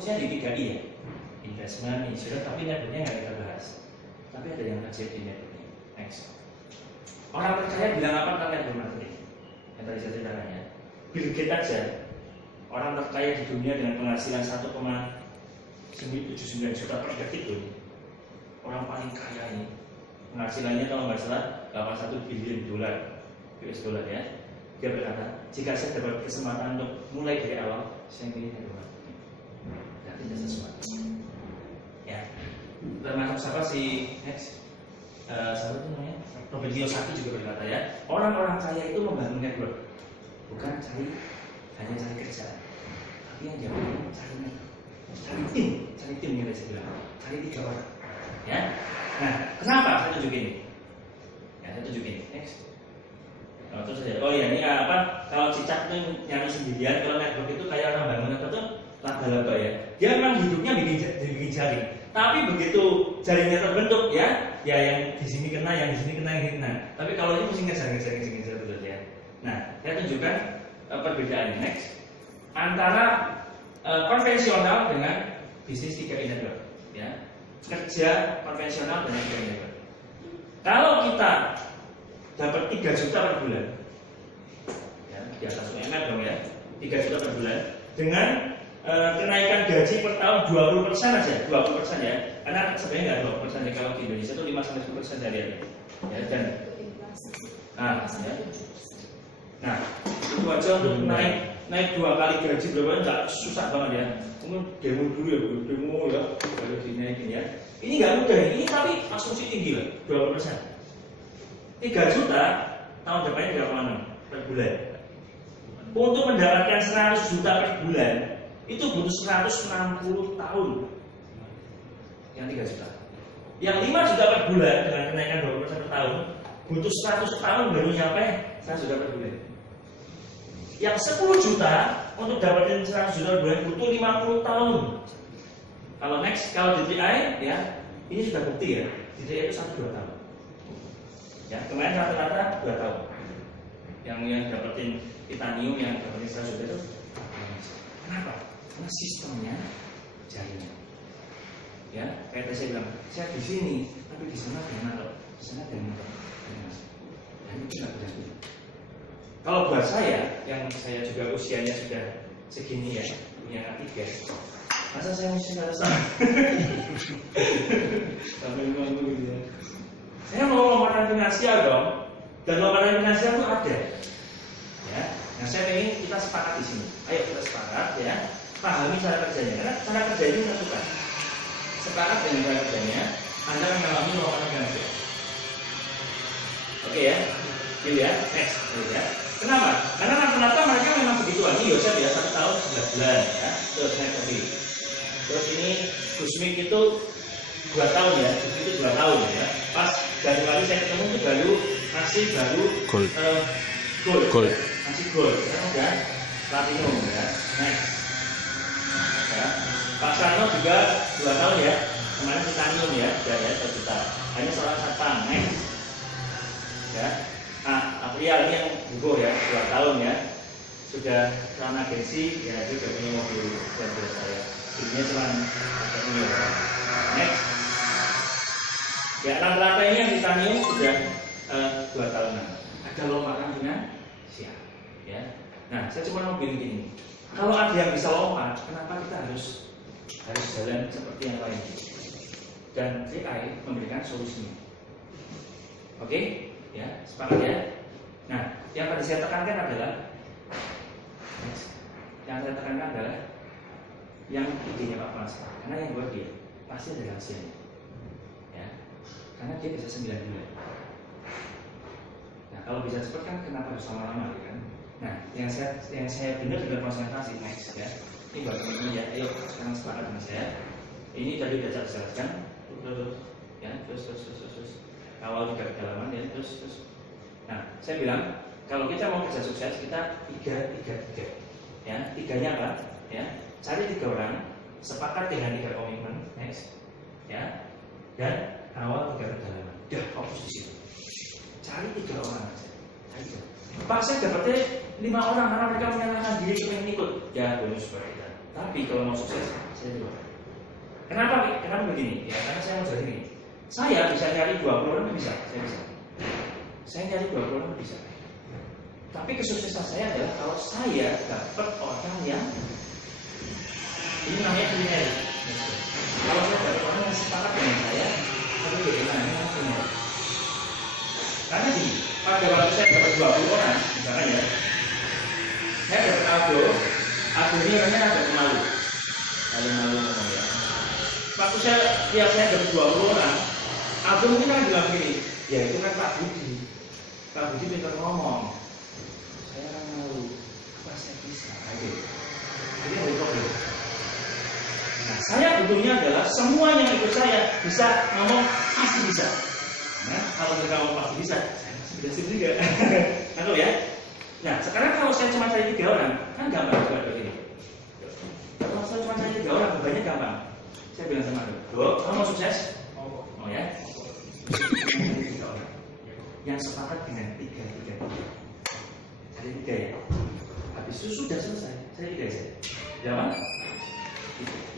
fokusnya di 3I ya, investment, insurance, tapi networknya nggak kita bahas. Tapi ada yang kecil di networknya. Next. Orang percaya bilang apa tentang network marketing? Yang tadi saya ceritakan ya. Bill Gates aja, orang terkaya di dunia dengan penghasilan 1,79 juta per detik loh. Orang paling kaya ini, penghasilannya kalau nggak salah 81 billion dolar US dollar ya. Dia berkata, jika saya dapat kesempatan untuk mulai dari awal, saya pilih network marketing. Dan tidak sesuatu. Ya, termasuk siapa si next? Siapa itu namanya? Robert Kiyosaki juga berkata ya, orang-orang kaya itu membangun network, bukan hanya cari kerja, tapi yang dia mau cari tim yang saya bilang, cari 3 orang. Ya, nah kenapa saya tunjukin? Ya saya tunjukin. Next. Nah, terus saja. Oh ya ini apa? Kalau cicak itu nyari sendirian, kalau network itu kayak orang bangun apa tuh laba-laba ya. Dia memang hidupnya bikin jaring. Tapi begitu jaringnya terbentuk ya yang di sini kena, yang di sini kena, yang di sini kena. Tapi kalau ini mesti ngejar terus ya. Nah, saya tunjukkan perbedaannya next antara konvensional dengan bisnis 3I network ya. Kerja konvensional dengan 3I network. Kalau kita dapat 3 juta per bulan ya, di atas UMR dong ya, 3 juta per bulan dengan kenaikan gaji per tahun 20% aja, 20% ya. Karena sebenarnya nggak 20% ya, kalau di Indonesia itu 5-10% dari ya dan nah itu aja untuk naik 2 kali gaji berapa nggak susah banget ya. Mungkin demo dulu ya, demo ya baru dinaikin ya. Ini nggak mudah ini, tapi asumsi tinggi lah, 20%. 3 juta tahun depannya 3,6 per bulan. Untuk mendapatkan 100 juta per bulan itu butuh 160 tahun. Yang 3 juta. Yang 5 juta per bulan dengan kenaikan 20% per tahun butuh 100 tahun baru nyampe 100 juta per bulan. Yang 10 juta untuk dapetin 100 juta per bulan butuh 50 tahun. Kalau DTI ya, ini sudah bukti ya. DTI itu 1-2 tahun. Ya, kemarin rata-rata 2 tahun. Yang dapetin titanium, yang dapetin 100 juta itu. Kenapa? Karena sistemnya jaringan. Ya, kayak tadi saya bilang, saya di sini, tapi di sana gimana loh? Di sana gimana? Dan itu nggak bisa. Kalau buat saya, yang saya juga usianya sudah segini ya, punya anak 3, masa saya mesti sama? Sampai ngomong gitu ya. Saya mau lompatan finansial dong, dan lompatan finansial itu ada. Ya, nah saya ingin kita sepakat di sini. Ayo kita sepakat ya, pahami cara kerjanya. Karena cara kerja ini saya suka. Sepakat dengan cara kerjanya, Anda mengalami lompatan finansial. Oke ya, gitu ya. Next, gitu ya. Kenapa? Karena rata-rata mereka memang begitu aja. Yosef ya 1 tahun 11 bulan ya. Terus naik lagi. Terus ini Gusmik itu 2 tahun ya. Gusmik itu 2 tahun ya. Pas Januari saya ketemu itu masih baru gold. Masih gold. Sekarang udah platinum ya. Next. Ya. Pak Sarno juga 2 tahun ya. Kemarin titanium ya, udah ya 1 juta. Hanya seorang satpam. Next. Ya. Nah, April ini yang gugur ya, 2 tahun ya. Sudah selama agensi, ya dia sudah punya mobil dan saya. Jadinya cuma ini ya. Next. Ya, rata-rata ini yang titanium sudah 2 tahunan. Ada lompatan finansial ya. Nah, saya cuma mau bilang gini. Kalau ada yang bisa lompat, kenapa kita harus jalan seperti yang lain? Dan AI memberikan solusinya. Oke? Ya, sepakat ya. Nah, yang tadi saya tekankan adalah yang idenya Pak Mas, karena yang buat dia pasti ada rahasianya. Ya, karena dia bisa 9 bulan. Nah, kalau bisa cepat kan kenapa harus lama-lama kan? Nah, yang saya benar dengan konsentrasi next ya. Ini buat teman-teman ya. Ayo sekarang sepakat dengan saya. Ini tadi sudah saya jelaskan. Terus. Awal juga kedalaman ya, terus. Nah, saya bilang kalau kita mau kerja sukses kita 3. Ya, 3-nya apa? Ya, cari 3 orang, sepakat dengan 3 komitmen, next. Ya, dan awal 3 kedalaman. Udah fokus di situ. Cari 3 orang aja. Pak, saya dapatnya 5 orang karena mereka menyalahkan diri pengen ikut. Ya, bonus buat kita. Tapi kalau mau sukses, saya Kenapa? Kenapa begini? Ya karena saya mau jadi ini. Saya bisa nyari 20 orang bisa, saya bisa. Saya nyari 20 orang bisa. Tapi kesuksesan saya adalah kalau saya dapat orang yang ini namanya kriminal. Kalau saya dapat orang yang sepakat dengan saya, tapi bagaimana? Karena gini, pada waktu saya dapat 20 orang, misalkan ya, saya dapat Aldo ini orangnya agak malu ya. Waktu saya dapat 20 orang, Aldo mungkin kan bilang begini, ya itu kan Pak Budi pintar ngomong, saya kan malu, apa saya bisa aja. Jadi ada problem. Nah, saya butuhnya adalah semua yang ikut saya bisa ngomong pasti bisa. Nah, kalau mereka ngomong pasti bisa, saya pasti bisa juga. Tahu ya? Nah, sekarang kalau saya cuma cari 3 orang, kan gampang juga begini. Kalau saya cuma cari 3 orang, bebannya gampang. Saya bilang sama Dok, kamu mau sukses? Oh ya? Yang sepakat dengan 3. Cari 3 ya. Habis itu sudah selesai. Saya 3 saja. Jangan?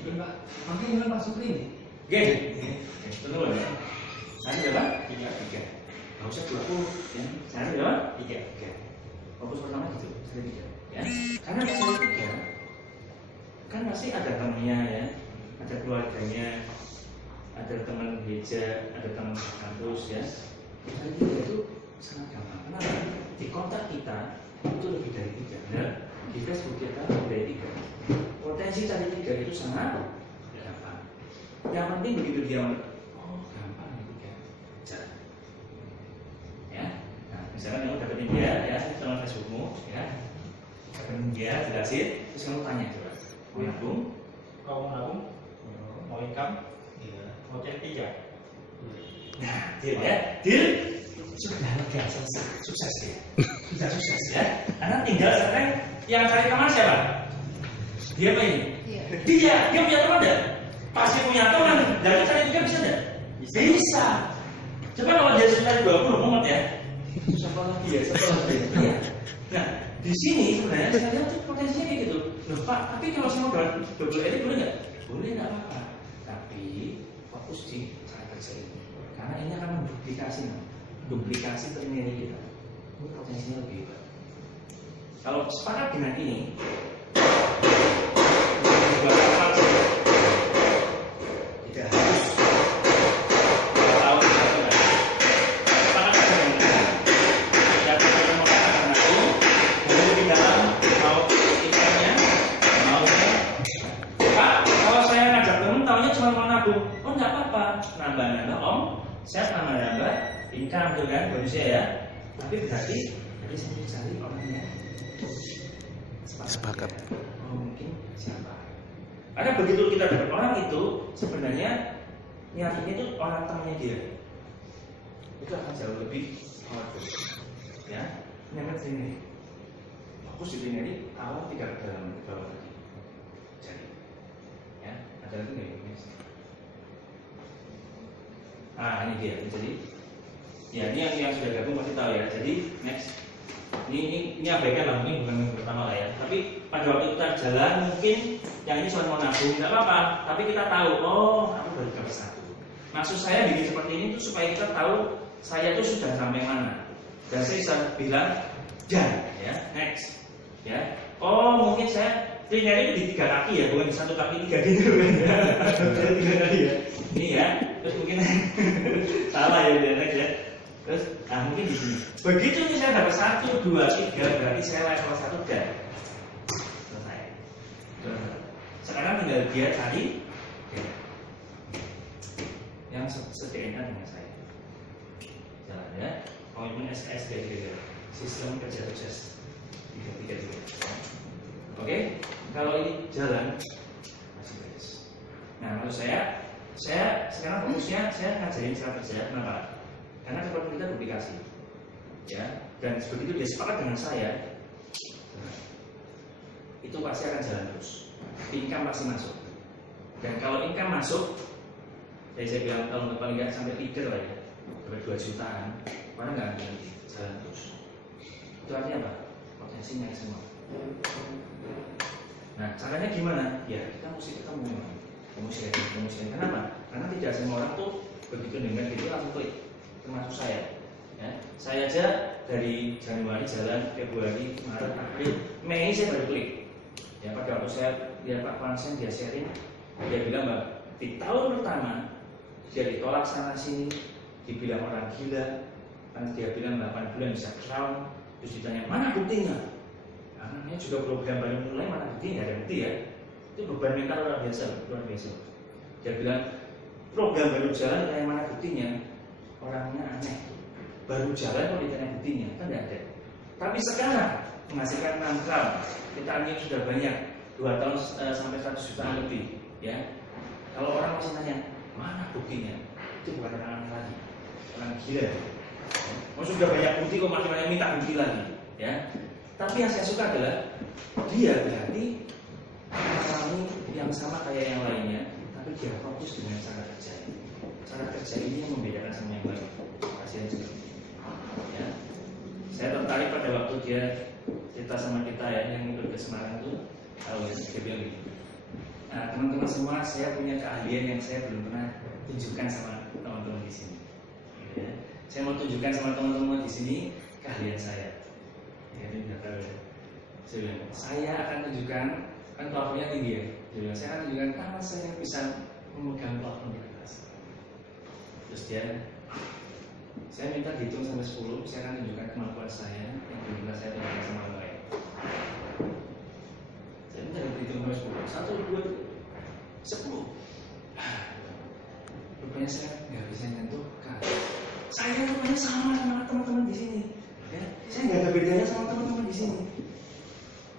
Ini Pak. Nanti ini Pak Supri. Gini. Tentu ya. Saya berapa? 3. Nggak usah 20 ya. Saya berapa? 3. Fokus pertama gitu, saya 3 ya. Karena saya 3 kan pasti ada temannya ya, ada keluarganya, ada teman gereja, ada teman kampus ya. Saya 3 itu sangat gampang. Kenapa? Di kontak kita itu lebih dari 3 ya. Di Facebook kita lebih dari 3. Potensi cari 3 itu sangat gampang. Yang penting begitu dia gampang ya. Ya, nah misalnya kamu dapetin dia ya, sama Facebookmu ya, dapetin dia, jelasin, terus kamu tanya coba, mau nabung? Kalau mau nabung, mau income, mau cari 3. Nah, deal ya, deal sudah lega selesai, sukses ya, sudah sukses ya. Karena tinggal sekarang yang cari teman siapa? Dia apa ini? Dia punya teman enggak? Pasti punya teman, dari cari 3 bisa enggak? Bisa. Coba kalau dia sudah 20 mumet ya, siapa lagi ya? Iya. Nah, di sini sebenarnya saya lihat potensinya kayak gitu. Loh Pak, tapi kalau saya mau double edit boleh nggak? Boleh, nggak apa-apa. Tapi fokus di cara kerja ini, karena ini akan duplikasi ternilai kita. Ini potensinya lebih hebat. Kalau sepakat dengan ini, tidak harus nambah om, saya nambah income tuh kan bonusnya ya. Tapi berarti saya mencari orang yang sepakat. Oh mungkin siapa? Karena begitu kita dapat orang itu sebenarnya niatnya itu orang temannya dia. Itu akan jauh lebih powerful. Ya, nyampe sini. Fokus di sini awal tidak dalam bawah lagi. Jadi, ya ada lagi nggak ini? Ah ini dia, jadi ya ini yang sudah gabung pasti tahu ya. Jadi next, ini abaikan lah, mungkin bukan yang pertama lah ya. Tapi pada waktu kita jalan mungkin yang ini cuma mau nabung, nggak apa-apa. Tapi kita tahu, oh aku baru dapat 1. Maksud saya bikin seperti ini tuh supaya kita tahu saya tuh sudah sampai mana. Dan saya bisa bilang dan ya next ya. Oh mungkin saya training di 3 kaki ya, bukan di 1 kaki 3 gitu kan. 3 kaki ya. Ini ya, terus mungkin salah ya next ya. Terus mungkin di sini. Begitu nih saya dapat 1, 2, 3 berarti saya level 1 dan selesai. Sekarang tinggal dia cari yang se-DNA dengan saya. Jalan ya. Komitmen SKS gitu. Sistem kerja sukses 3 juga. Oke, kalau ini jalan masih beres. Nah, menurut saya sekarang fokusnya saya ngajarin cara kerja. Kenapa? Karena seperti kita duplikasi, ya. Dan begitu dia sepakat dengan saya, itu pasti akan jalan terus. Income pasti masuk. Dan kalau income masuk, saya bilang tahun depan nggak sampai leader lah ya, sampai 2 jutaan, mana nggak akan jalan terus. Itu artinya apa? Potensinya semua. Nah, caranya gimana? Ya, kita mesti ketemu. promosi. Kenapa? Karena tidak semua orang tuh begitu dengar gitu langsung klik, termasuk saya. Ya, saya aja dari Januari jalan, Februari, Maret, April, Mei saya baru klik. Ya, pada waktu saya lihat Pak Pansen dia sharing, dia bilang Mbak, di tahun pertama dia ditolak sana sini, dibilang orang gila, kan dia bilang 8 bulan bisa crown, terus ditanya mana buktinya? Nah, namanya juga program baru mulai, mana buktinya? Nggak ada bukti ya. Itu beban mental luar biasa. Dia bilang program baru jalan, kayak mana buktinya? Orangnya aneh. Baru jalan kok ditanya buktinya, kan nggak ada. Tapi sekarang menghasilkan 6 crown, kita anjing sudah banyak, 2 tahun sampai 100 jutaan lebih, ya. Kalau orang masih tanya mana buktinya, itu bukan orang lagi, orang gila. Oh, sudah banyak bukti kok masih banyak minta bukti lagi, ya. Tapi yang saya suka adalah dia berarti mengalami yang sama kayak yang lainnya, tapi dia fokus dengan cara kerja. Cara kerja ini yang membedakan sama yang lain. Pasien seperti ini. Ya. Saya tertarik pada waktu dia cerita sama kita ya, yang ikut ke Semarang itu, dia bilang gitu. Nah, teman-teman semua, saya punya keahlian yang saya belum pernah tunjukkan sama teman-teman di sini. Ya. Saya mau tunjukkan sama teman-teman di sini keahlian saya. Ya, ini nggak tahu ya. Saya akan tunjukkan, kan plafonnya tinggi ya. Saya akan tunjukkan tangan saya yang bisa memegang plafon di atas. Terus saya minta dihitung sampai 10. Saya akan tunjukkan kemampuan saya yang belum pernah saya tunjukkan sama orang lain. Saya minta dihitung sampai 10. 1, 2, 10. Rupanya saya nggak bisa menentukan. Saya rupanya sama teman-teman di sini. Ya, saya nggak ada bedanya sama teman-teman di sini.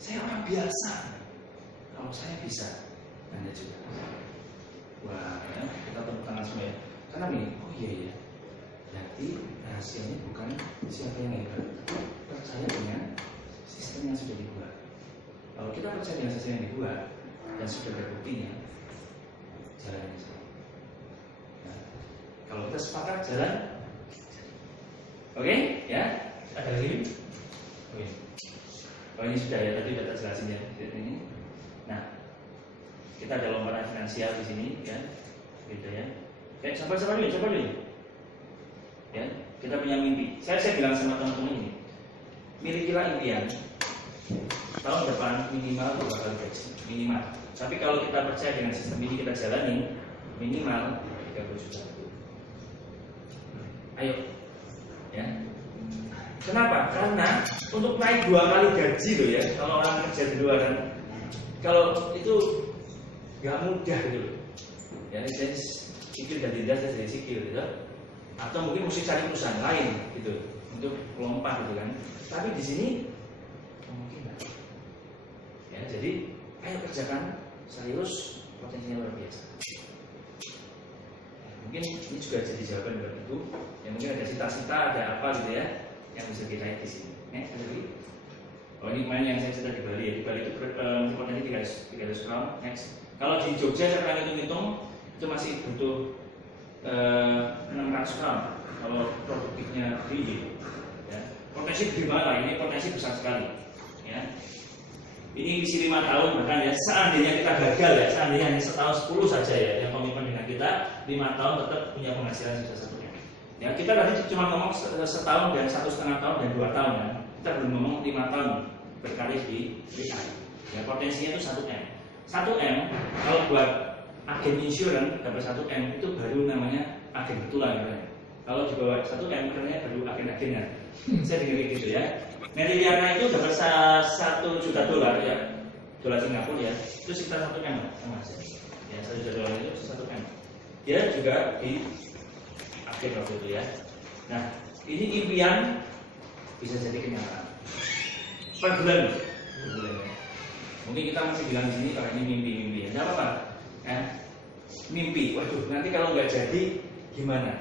Saya orang biasa. Kalau saya bisa, Anda juga. Wah, ya, kita tepuk tangan semua ya. Karena ini, oh iya ya. Berarti rahasianya bukan siapa yang hebat, percaya dengan sistem yang sudah dibuat. Kalau kita percaya dengan sistem yang dibuat dan sudah terbuktinya, jalannya sama. Nah, kalau kita sepakat jalan, oke, ya, ada lagi. Oke. Oh ini sudah ya, tadi sudah jelasin ya ini. Nah, kita ada lompatan finansial di sini, ya, gitu ya. Oke, coba dulu. Ya, kita punya mimpi. Saya bilang sama teman-teman ini, milikilah impian. Tahun depan minimal 2 kali gaji, minimal. Tapi kalau kita percaya dengan sistem ini kita jalani, minimal 30 juta. Ayo, ya. Kenapa? Karena untuk naik 2 kali gaji loh ya, kalau orang kerja di luar kan, kalau itu nggak mudah gitu loh. Ya, jadi sikil dan tidak jadi sikil gitu. Atau mungkin mesti cari perusahaan lain gitu untuk melompat gitu kan. Tapi di sini mungkin enggak. Ya, jadi ayo kerjakan serius, potensinya luar biasa. Ya, mungkin ini juga jadi jawaban buat itu. Ya mungkin ada cita-cita, ada apa gitu ya yang bisa diraih di sini. Ada lagi. Oh ini kemarin yang saya cerita di Bali ya. Di Bali itu potensi 300 crown. Next. Kalau di Jogja saya pernah hitung-hitung itu masih butuh 600 crown kalau produktifnya tinggi, ya. Potensi di mana? Ini potensi besar sekali, ya. Ini isi 5 tahun bahkan ya. Seandainya kita gagal ya, seandainya hanya setahun 10 saja ya, yang komitmen dengan kita 5 tahun tetap punya penghasilan sudah 1 M. Ya kita tadi cuma ngomong setahun dan 1,5 tahun dan 2 tahun ya. Kita belum ngomong 5 tahun berkarir di WA. Ya potensinya itu 1 M. 1 M kalau buat agen insurance dapat 1 M itu baru namanya agen betulan ya. Kalau di bawah 1 M namanya baru agen-agenan. Saya dengar gitu ya. Meridiana itu dapat 1 juta dolar ya, dolar Singapura ya. Itu sekitar 1 M sama aja. Ya 1 juta dolar itu 1 M. Dia juga di agen waktu itu ya. Nah ini impian bisa jadi kenyataan. Per bulan. Mungkin kita masih bilang di sini kalau ini mimpi-mimpi ya. Tidak apa-apa. Mimpi, waduh nanti kalau nggak jadi gimana?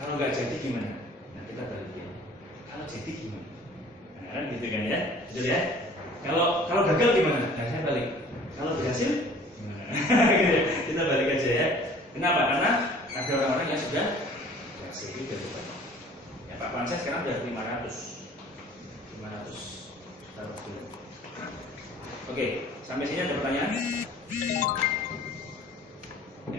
Kalau nggak jadi gimana? Nah kita balik ya. Kalau jadi gimana? Nah, gitu kan ya, betul ya. Kalau gagal gimana? Nah saya balik. Kalau berhasil, gimana? Kita balik aja ya. Kenapa? Karena ada orang-orang yang sudah berhasil juga. Ya Pak Pansen sekarang sudah 500 juta rupiah. Oke, sampai sini ada pertanyaan?